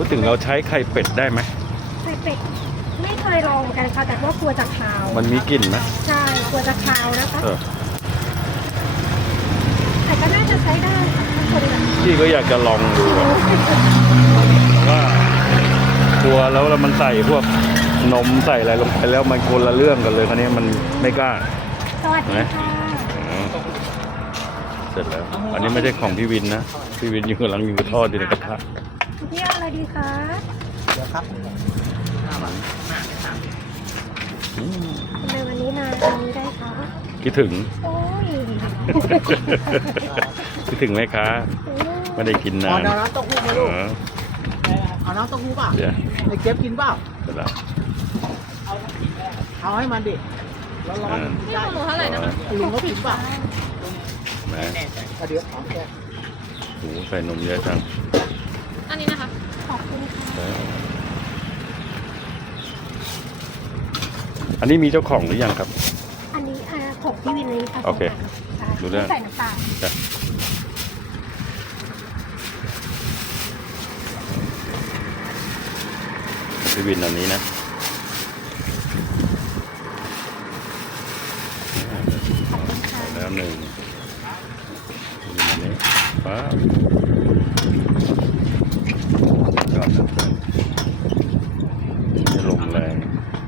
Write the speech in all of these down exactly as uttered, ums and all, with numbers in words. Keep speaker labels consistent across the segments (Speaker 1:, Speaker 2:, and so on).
Speaker 1: ดถึงเราใช้ไข่เป็ดได้ไหม
Speaker 2: ไข่เป็ดไม่เคยลองกันค่ะแต่ว่ากลัวจะคาว
Speaker 1: มันมีกลิ่นไหม
Speaker 2: ใช่กลัวจะคาวนะคะ
Speaker 1: เออ
Speaker 2: แต่ก็น่าจะใช้ได้ค่ะคนละ
Speaker 1: พี่ก็อยากจะลองดูอะว่ากลัวแล้วแล้วมันใส่พวกนมใส่อะไรลงไปแล้วมันคนละเรื่องกันเลยคราวนี้มันไม่กล้า
Speaker 2: สวัสดีค่ะ
Speaker 1: อ๋อเสร็จแล้ว อันนี้ไม่ใช่ของพี่วินนะพี่วินอยู่กำลังอยู่ทอดอยู่ในกระทะ
Speaker 2: พี่เอาอะไรดีคะ
Speaker 3: เดี๋ยวครับ
Speaker 1: อืม
Speaker 2: ทำไมวันนี้มาอันนี้ได้คะ
Speaker 1: คิดถึง
Speaker 2: โอ้ย
Speaker 1: คิดถึงไหมคะไม่ได้กิน
Speaker 3: เอา
Speaker 1: นาน
Speaker 3: น้ำเต้าหู้มา
Speaker 1: เอ
Speaker 3: ลูก
Speaker 1: อ
Speaker 3: เอาน้ำเต้าหู้เปล่า
Speaker 1: เดี๋ยว
Speaker 3: ไอ้เก็บกินเปล่า
Speaker 1: เสร็จแล้ว
Speaker 3: เอาให้มันดิร้อนร้อน
Speaker 2: พี่ของหนูเท่าไหร่นะคะ
Speaker 3: ลุงเขากินเปล่า
Speaker 1: นะ
Speaker 3: ก็เดี๋ยวถามแก
Speaker 1: โอ้โหใส่นมเยอะจัง
Speaker 2: อันนี้นะคะขอบคุณค่ะ
Speaker 1: เอออันนี้มีเจ้าของหรือยังครับ
Speaker 2: อันนี้อ่าของพี่วินเลยค่ะ
Speaker 1: โอเค
Speaker 2: ใช่
Speaker 1: รู้เรื่อง
Speaker 2: ไม่ใส่น้ำตาล
Speaker 1: จ้ะพี่วินอันนี้นะแล้วหนึ่งวินอันนี้ป้าบยอดนะจะลมแรง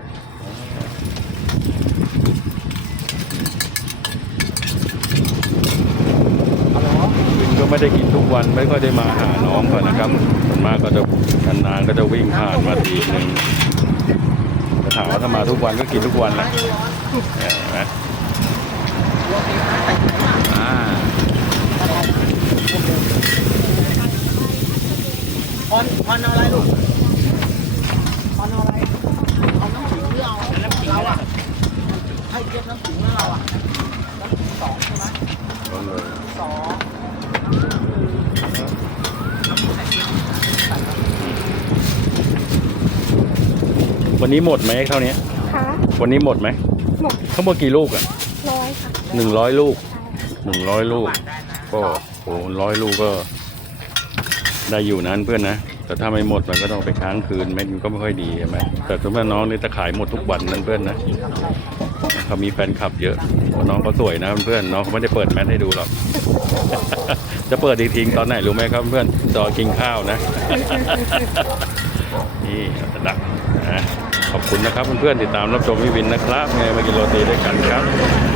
Speaker 1: วินก็ไม่ได้กินทุกวันไม่ค่อยได้มาหาน้องก่อนนะครับส่วนมากก็จะนานๆก็จะวิ่งผ่านมาทีหนึ่งจะถามว่าถ้ามาทุกวันก็กินทุกวันแหละเห็นไหมอ่า
Speaker 3: พอนพอนเอาอะไรลูกพอนเอาอะไร เอาน้ำขิงหรือเอาน้ำขิงเราอ่ะ ให้เก็บน้ำขิงแล้วเราอ่ะน้ำขิงสองใช่ไหมสอง
Speaker 1: วันนี้หมดไหมเท่านี้
Speaker 2: ค่ะ
Speaker 1: วันนี้หมดไหม
Speaker 2: หมด
Speaker 1: ทั้งหมดกี่ลูกอ่ะ
Speaker 2: ร้อยค่ะ
Speaker 1: หนึ่งร้อยลูก
Speaker 2: ใช่
Speaker 1: หนึ่งร้อยลูก ก็โอ้ร้อยลูกก็ได้อยู่นั้นเพื่อนนะ แต่ถ้าไม่หมดมันก็ต้องไปค้างคืนเม็ดมันก็ไม่ค่อยดีใช่ไหมแต่สมมติน้องนี่จะขายหมดทุกวันนั่นเพื่อนนะเขามีแฟนคลับเยอะน้องเขาสวยนะเพื่อนน้องเขาไม่ได้เปิดแมสให้ดูหรอก จะเปิดอีกทีตอนไหนรู้ไหมครับเพื่อนจอกินข้าวนะ นี่เอาแต่ดักนะขอบคุณนะครับเพื่อนๆติดตามรับชมพี่วินนะครับไงมากินโรตีด้วยกันครับ